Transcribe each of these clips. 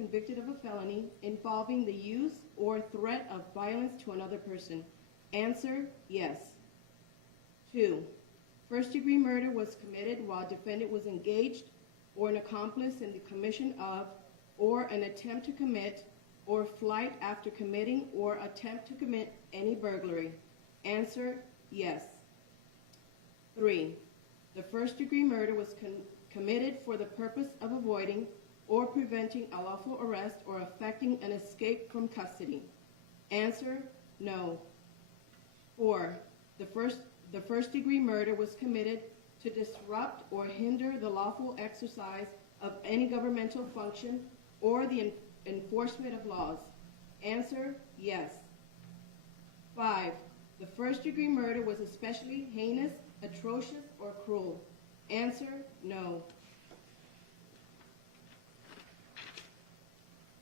convicted of a felony involving the use or threat of violence to another person? Answer, yes. 2. First-degree murder was committed while defendant was engaged or an accomplice in the commission of or an attempt to commit or flight after committing or attempt to commit any burglary. Answer, yes. 3. The first-degree murder was committed for the purpose of avoiding or preventing a lawful arrest or effecting an escape from custody. Answer, no. 4. The first-degree murder was committed to disrupt or hinder the lawful exercise of any governmental function or the enforcement of laws. Answer, yes. 5. The first-degree murder was especially heinous, atrocious, or cruel. Answer, no.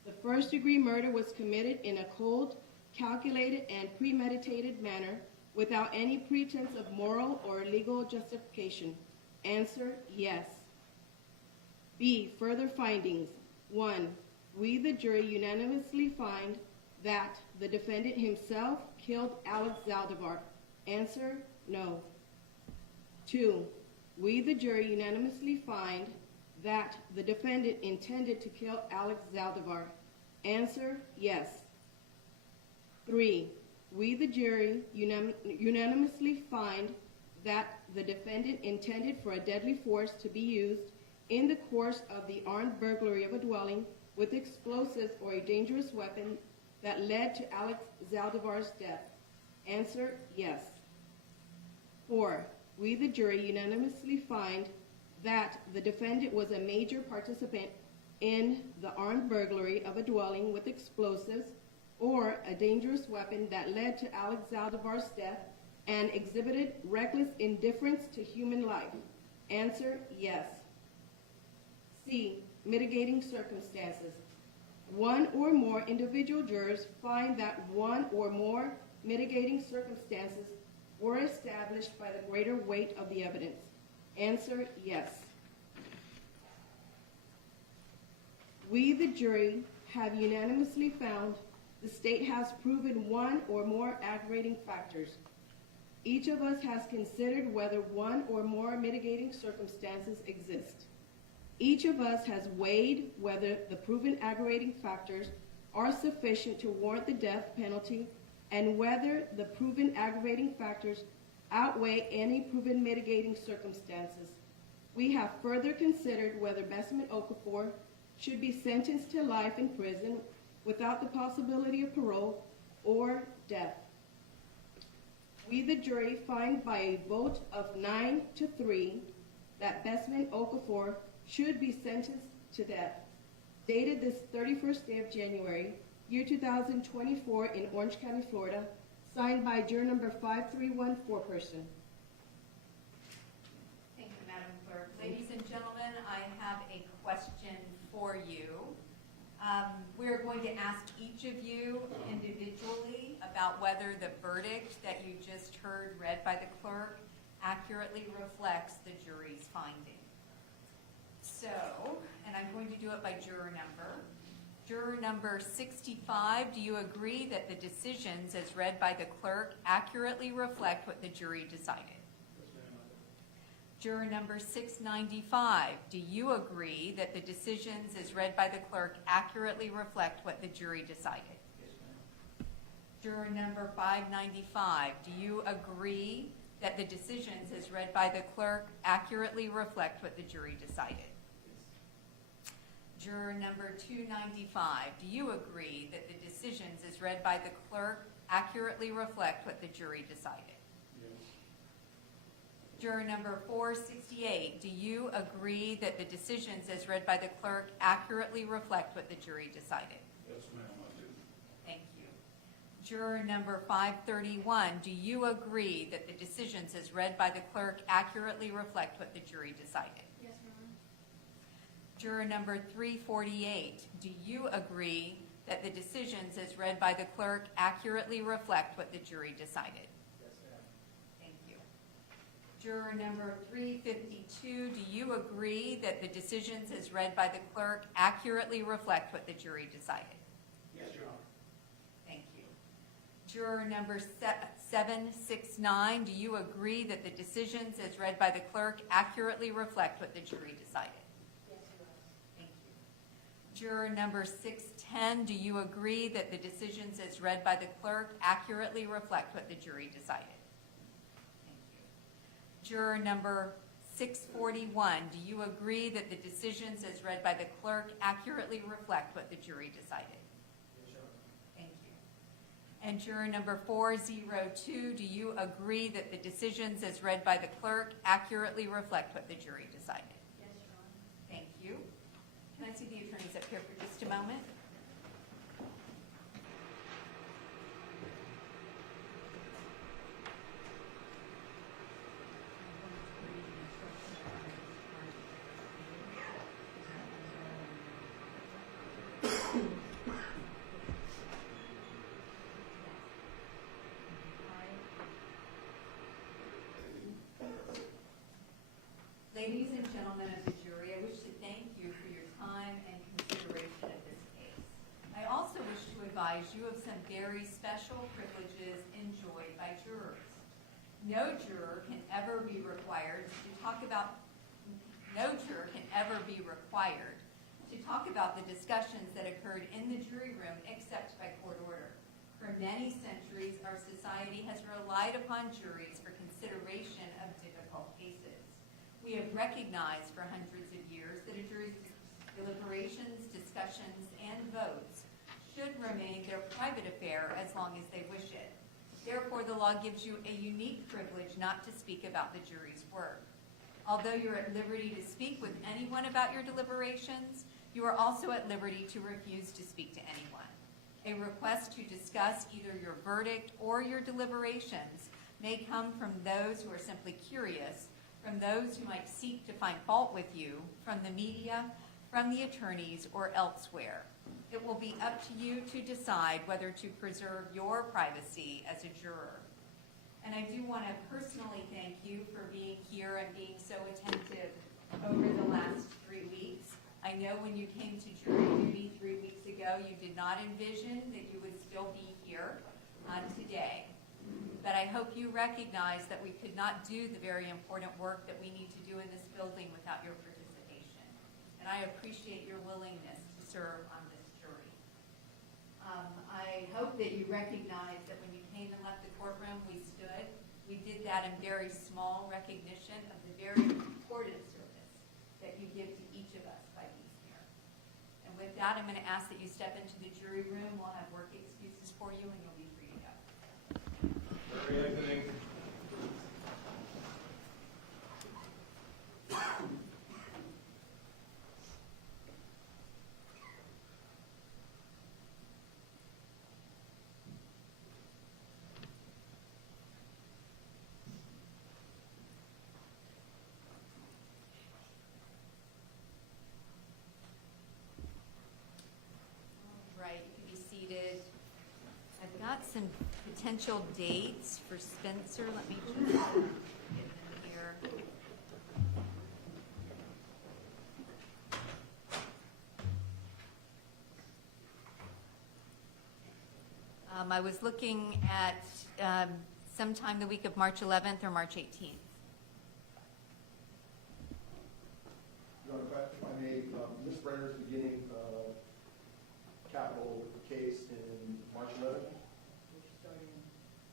The first-degree murder was committed in a cold, calculated, and premeditated manner without any pretense of moral or legal justification. Answer, yes. B, further findings. 1, we, the jury, unanimously find that the defendant himself killed Alex Zaldivar. Answer, no. 2, we, the jury, unanimously find that the defendant intended to kill Alex Zaldivar. Answer, yes. 3, we, the jury, unanimously find that the defendant intended for a deadly force to be used in the course of the armed burglary of a dwelling with explosives or a dangerous weapon that led to Alex Zaldivar's death. Answer, yes. 4, we, the jury, unanimously find that the defendant was a major participant in the armed burglary of a dwelling with explosives or a dangerous weapon that led to Alex Zaldivar's death and exhibited reckless indifference to human life. Answer, yes. C, mitigating circumstances. 1 or more individual jurors find that 1 or more mitigating circumstances were established by the greater weight of the evidence. Answer, yes. We, the jury, have unanimously found the state has proven 1 or more aggravating factors. Each of us has considered whether 1 or more mitigating circumstances exist. Each of us has weighed whether the proven aggravating factors are sufficient to warrant the death penalty and whether the proven aggravating factors outweigh any proven mitigating circumstances. We have further considered whether Bessman Okafor should be sentenced to life in prison without the possibility of parole or death. We, the jury, find by a vote of 9-3 that Bessman Okafor should be sentenced to death. Dated this 31st day of January, year 2024 in Orange County, Florida, signed by juror number 5314 person. Thank you, Madam Clerk. Ladies and gentlemen, I have a question for you. We're going to ask each of you individually about whether the verdict that you just heard read by the clerk accurately reflects the jury's finding. So, and I'm going to do it by juror number. Juror number 65, do you agree that the decisions as read by the clerk accurately reflect what the jury decided? Juror number 695, do you agree that the decisions as read by the clerk accurately reflect what the jury decided? Yes, ma'am. Juror number 595, do you agree that the decisions as read by the clerk accurately reflect what the jury decided? Juror number 295, do you agree that the decisions as read by the clerk accurately reflect what the jury decided? Yes. Juror number 468, do you agree that the decisions as read by the clerk accurately reflect what the jury decided? Yes, ma'am, I do. Thank you. Juror number 531, do you agree that the decisions as read by the clerk accurately reflect what the jury decided? Yes, ma'am. Juror number 348, do you agree that the decisions as read by the clerk accurately reflect what the jury decided? Yes, ma'am. Thank you. Juror number 352, do you agree that the decisions as read by the clerk accurately reflect what the jury decided? Yes, Your Honor. Thank you. Juror number 769, do you agree that the decisions as read by the clerk accurately reflect what the jury decided? Yes, Your Honor. Thank you. Juror number 610, do you agree that the decisions as read by the clerk accurately reflect what the jury decided? Thank you. Juror number 641, do you agree that the decisions as read by the clerk accurately reflect what the jury decided? Yes, Your Honor. Thank you. And juror number 402, do you agree that the decisions as read by the clerk accurately reflect what the jury decided? Yes, Your Honor. Thank you. Can I see the attorneys up here for just a moment? Ladies and gentlemen of the jury, I wish to thank you for your time and consideration of this case. I also wish to advise you of some very special privileges enjoyed by jurors. No juror can ever be required to talk about the discussions that occurred in the jury room except by court order. For many centuries, our society has relied upon juries for consideration of difficult cases. We have recognized for hundreds of years that a jury's deliberations, discussions, and votes should remain their private affair as long as they wish it. Therefore, the law gives you a unique privilege not to speak about the jury's work. Although you're at liberty to speak with anyone about your deliberations, you are also at liberty to refuse to speak to anyone. A request to discuss either your verdict or your deliberations may come from those who are simply curious, from those who might seek to find fault with you, from the media, from the attorneys, or elsewhere. It will be up to you to decide whether to preserve your privacy as a juror. And I do want to personally thank you for being here and being so attentive over the last 3 weeks. I know when you came to jury duty 3 weeks ago, you did not envision that you would still be here today. But I hope you recognize that we could not do the very important work that we need to do in this building without your participation. And I appreciate your willingness to serve on this jury. I hope that you recognize that when you came and left the courtroom, we stood. We did that in very small recognition of the very important service that you give to each of us by being here. And with that, I'm going to ask that you step into the jury room. We'll have work excuses for you, and you'll be free to go. Jury exiting. Right, you can be seated. I've got some potential dates for Spencer. Let me just get them here. I was looking at sometime the week of March 11th or March 18th. Your Honor, if I may, Ms. Brenner's beginning capital case in March 11th. We're starting,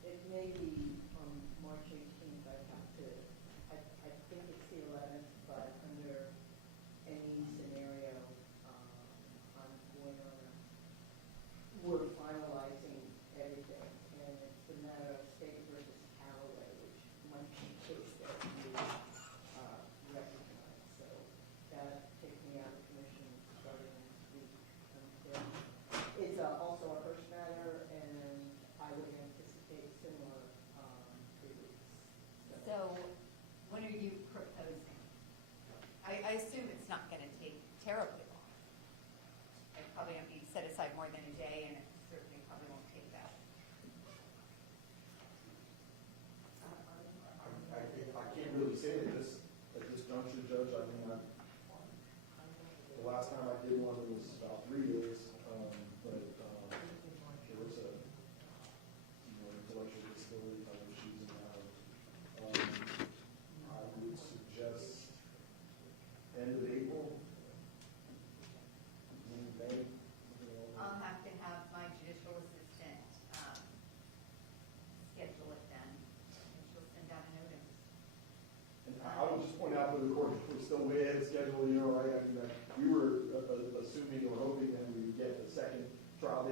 it may be from March 18th, I think it's the 11th, but under any scenario, we're finalizing everything, and it's a matter of State versus Callaway, which might be a case that you recognize, so that takes me out of commission starting next week. It's also a first matter, and I would anticipate similar 3 weeks. So, when are you proposing? I assume it's not going to take terribly long. I probably don't need to set aside more than a day, and it certainly probably won't take that. I can't really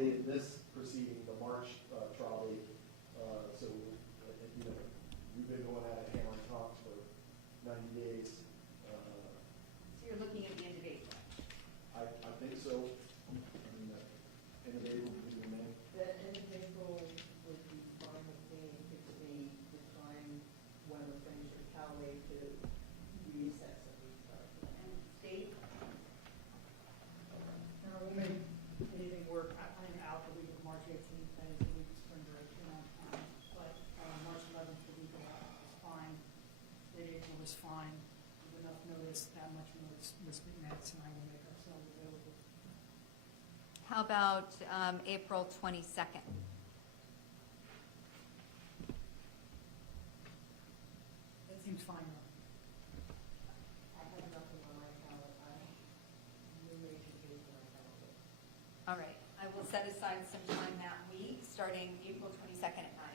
consolidated this proceeding, the March trial date. So, you know, we've been going at it hammer and tongs for 90 days. So you're looking at the end of April. I think so. I mean, end of April, beginning of May. The end of April would be fine with me, it could be the time when we're finished with Callaway to reassess and restart. And state, We'll make anything work. I'm out the week of March 18th, that is the week of spring break, but March 11th, the week of that was fine. Late April was fine, with enough notice, that much notice, Ms. McManus and I will make ourselves available. how about April 22nd? That seems fine. I have nothing on my calendar, I have no major dates on my calendar. All right, I will set aside some time that week, starting April 22nd at 9.